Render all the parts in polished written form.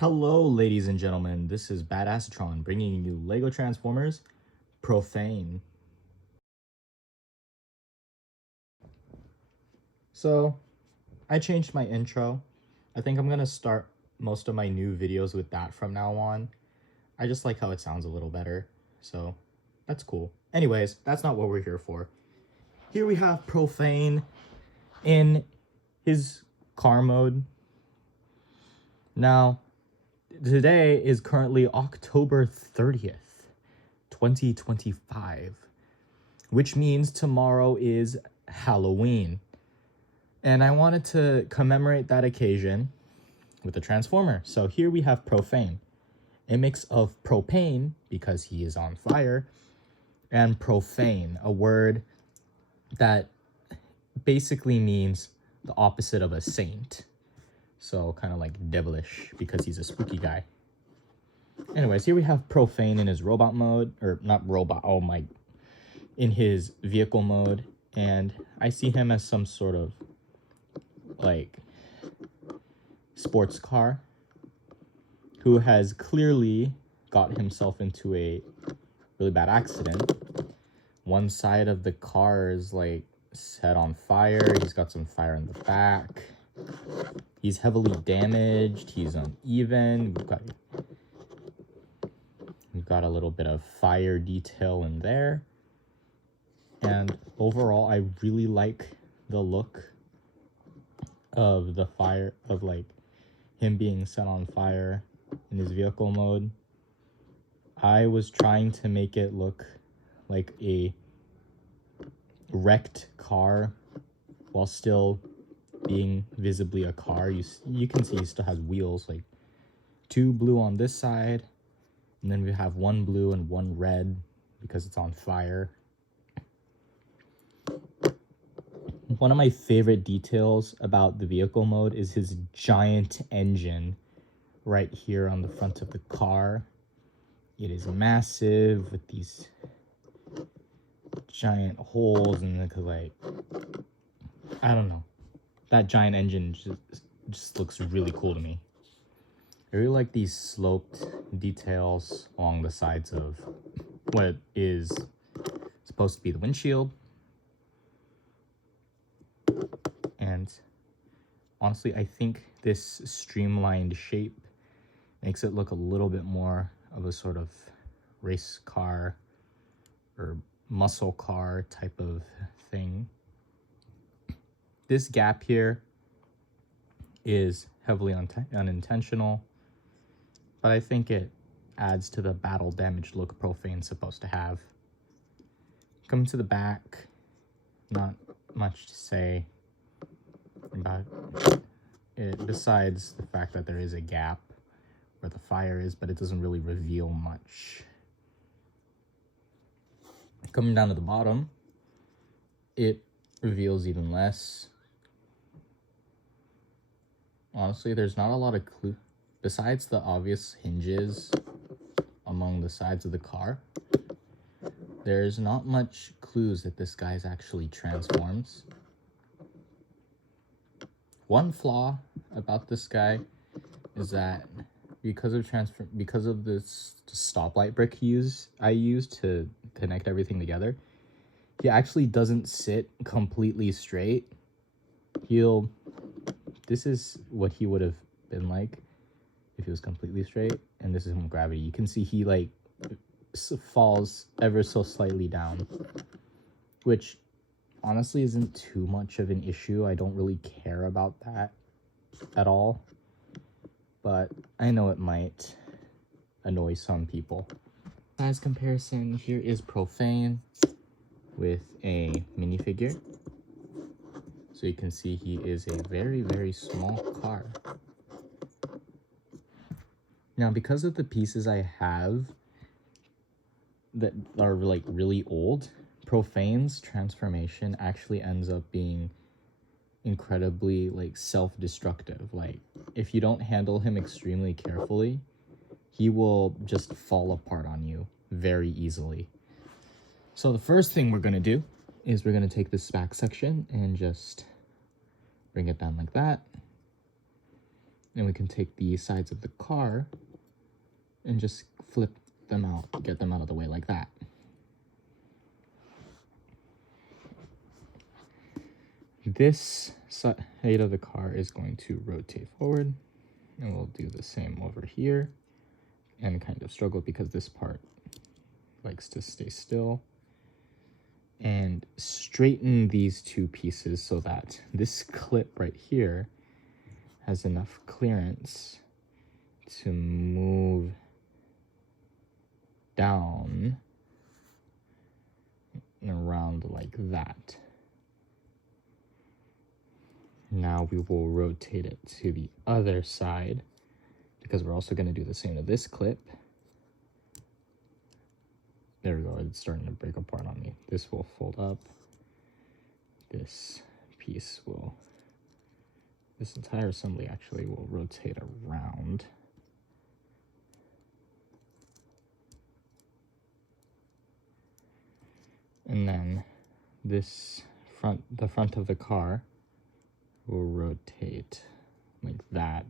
Hello, ladies and gentlemen. This is Badassatron bringing you Lego Transformers Profane. So, I changed my intro. I think I'm going to start most of my new videos with that from now on. I just like how it sounds a little better. So, that's cool. Anyways, that's not what we're here for. Here we have Profane in his car mode. Now, today is currently October 30th, 2025, which means tomorrow is Halloween. And I wanted to commemorate that occasion with a Transformer. So here we have Profane, a mix of propane, because he is on fire, and profane, a word that basically means the opposite of a saint. So kind of like devilish, because he's a spooky guy. Anyways, here we have Profane in his robot mode, or not robot, oh my, in his vehicle mode. And I see him as some sort of like sports car who has clearly got himself into a really bad accident. One side of the car is like set on fire. He's got some fire in the back. He's heavily damaged. He's uneven. We've got a little bit of fire detail in there. And overall, I really like the look of the fire, of like him being set on fire in his vehicle mode. I was trying to make it look like a wrecked car while still being visibly a car. You can see he still has wheels, like two blue on this side, and then we have one blue and one red because it's on fire. One of my favorite details about the vehicle mode is his giant engine right here on the front of the car. It is massive with these giant holes, and like, I don't know, that giant engine just looks really cool to me. I really like these sloped details along the sides of what is supposed to be the windshield. And honestly, I think this streamlined shape makes it look a little bit more of a sort of race car or muscle car type of thing. This gap here is heavily unintentional, but I think it adds to the battle damage look Profane's supposed to have. Coming to the back, not much to say about it besides the fact that there is a gap where the fire is, but it doesn't really reveal much. Coming down to the bottom, it reveals even less. Honestly, there's not a lot of clue besides the obvious hinges among the sides of the car. There's not much clues that this guy's actually transforms. One flaw about this guy is that because of this stoplight brick I used to connect everything together, he actually doesn't sit completely straight. This is what he would have been like if he was completely straight, and this is him gravity. You can see he like falls ever so slightly down, which honestly isn't too much of an issue. I don't really care about that at all, but I know it might annoy some people. Size comparison, here is Profane with a minifigure. So you can see he is a very, very small car. Now, because of the pieces I have that are like really old, Profane's transformation actually ends up being incredibly like self-destructive. Like, if you don't handle him extremely carefully, he will just fall apart on you very easily. So the first thing we're gonna do is we're gonna take this back section and just bring it down like that. And we can take the sides of the car and just flip them out, get them out of the way like that. This side of the car is going to rotate forward, and we'll do the same over here and kind of struggle because this part likes to stay still. And straighten these two pieces so that this clip right here has enough clearance to move down and around like that. Now we will rotate it to the other side because we're also going to do the same to this clip. There we go, it's starting to break apart on me. This will fold up. This piece will, this entire assembly actually will rotate around. And then this the front of the car will rotate like that.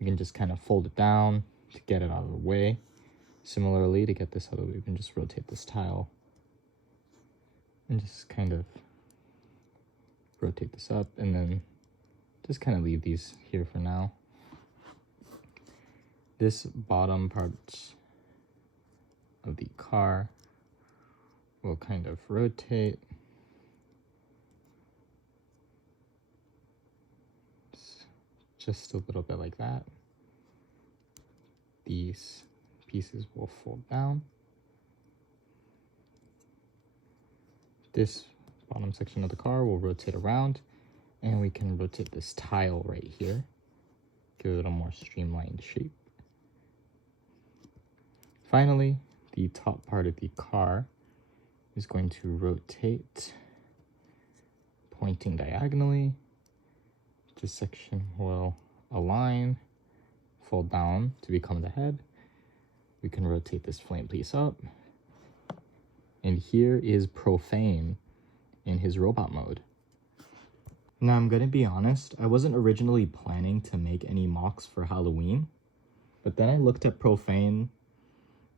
We can just kind of fold it down to get it out of the way. Similarly, to get this out of the way, we can just rotate this tile and just kind of rotate this up, and then just kind of leave these here for now. This bottom part of the car will kind of rotate. Just a little bit like that. These pieces will fold down. This bottom section of the car will rotate around, and we can rotate this tile right here, give it a more streamlined shape. Finally, the top part of the car is going to rotate, pointing diagonally. This section will align, fold down to become the head. We can rotate this flame piece up. And here is Prophane in his robot mode. Now, I'm gonna be honest, I wasn't originally planning to make any mocks for Halloween, but then I looked at Prophane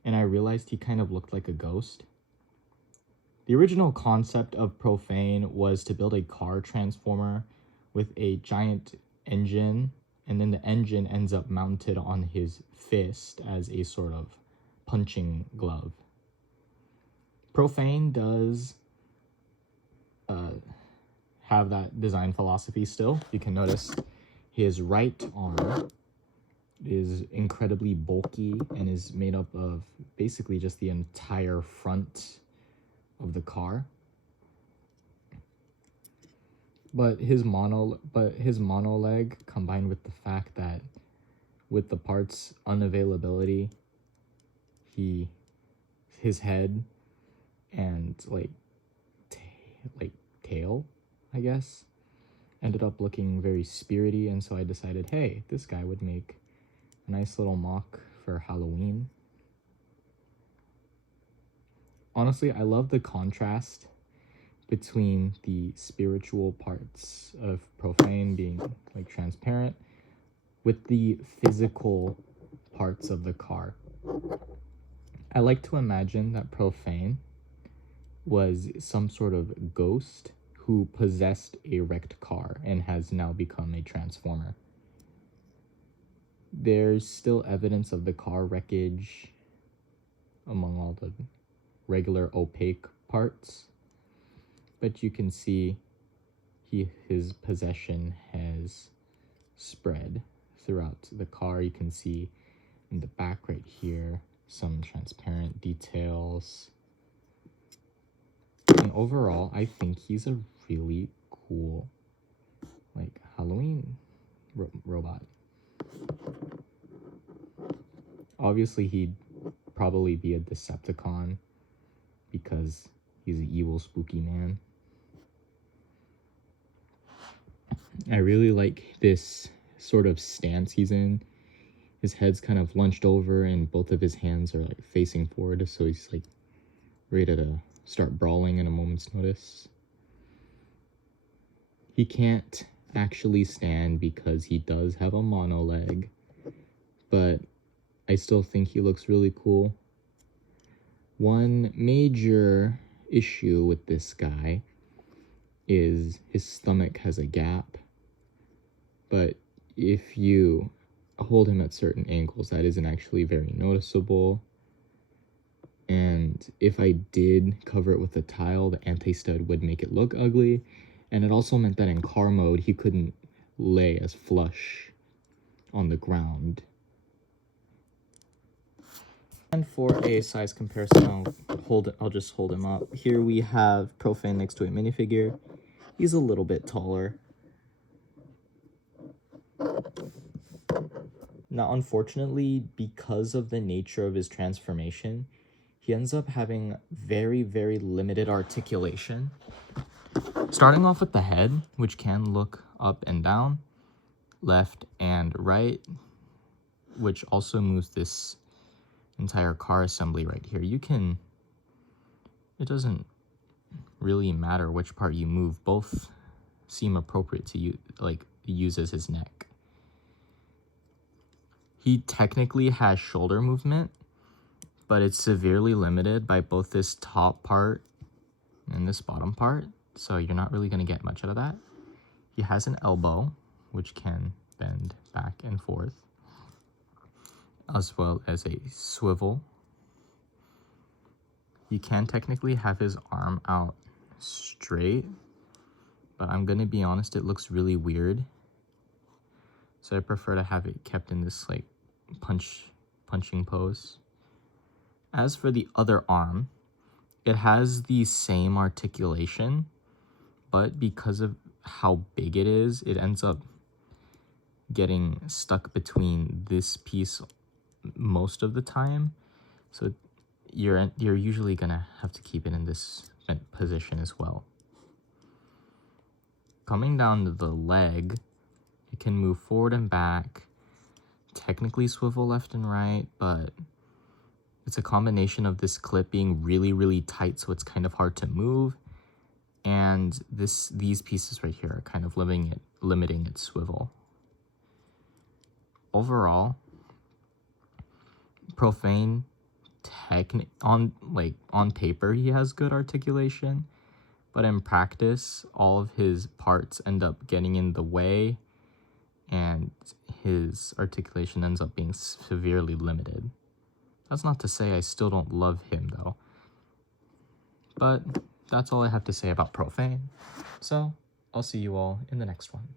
and I realized he kind of looked like a ghost. The original concept of Prophane was to build a car transformer with a giant engine, and then the engine ends up mounted on his fist as a sort of punching glove. Prophane does have that design philosophy still. You can notice his right arm is incredibly bulky and is made up of basically just the entire front of the car. But his mono leg, combined with the fact that with the parts unavailability, his head and tail, I guess, ended up looking very spirity, and so I decided, hey, this guy would make a nice little mock for Halloween. Honestly, I love the contrast between the spiritual parts of Prophane being like transparent with the physical parts of the car. I like to imagine that Prophane was some sort of ghost who possessed a wrecked car and has now become a transformer. There's still evidence of the car wreckage among all the regular opaque parts, but you can see his possession has spread throughout the car. You can see in the back right here some transparent details. And overall, I think he's a really cool, like, Halloween robot. Obviously, he'd probably be a Decepticon because he's an evil, spooky man. I really like this sort of stance he's in. His head's kind of lunched over and both of his hands are like facing forward, so he's like ready to start brawling in a moment's notice. He can't actually stand because he does have a mono leg, but I still think he looks really cool. One major issue with this guy is his stomach has a gap, but if you hold him at certain angles, that isn't actually very noticeable. And if I did cover it with a tile, the anti-stud would make it look ugly, and it also meant that in car mode he couldn't lay as flush on the ground. And for a size comparison, I'll just hold him up. Here we have Prophane next to a minifigure. He's a little bit taller. Now, unfortunately, because of the nature of his transformation, he ends up having very, very limited articulation. Starting off with the head, which can look up and down, left and right, which also moves this entire car assembly right here. It doesn't really matter which part you move. Both seem appropriate to use as his neck. He technically has shoulder movement, but it's severely limited by both this top part and this bottom part, so you're not really going to get much out of that. He has an elbow, which can bend back and forth, as well as a swivel. You can technically have his arm out straight, but I'm going to be honest, it looks really weird. So I prefer to have it kept in this like punching pose. As for the other arm, it has the same articulation, but because of how big it is, it ends up getting stuck between this piece most of the time. So you're usually gonna have to keep it in this position as well. Coming down to the leg, it can move forward and back, technically swivel left and right, but it's a combination of this clip being really, really tight, so it's kind of hard to move, and these pieces right here are kind of limiting its swivel. Overall, Prophane, on paper, he has good articulation, but in practice, all of his parts end up getting in the way, and his articulation ends up being severely limited. That's not to say I still don't love him, though. But that's all I have to say about Prophane. So, I'll see you all in the next one.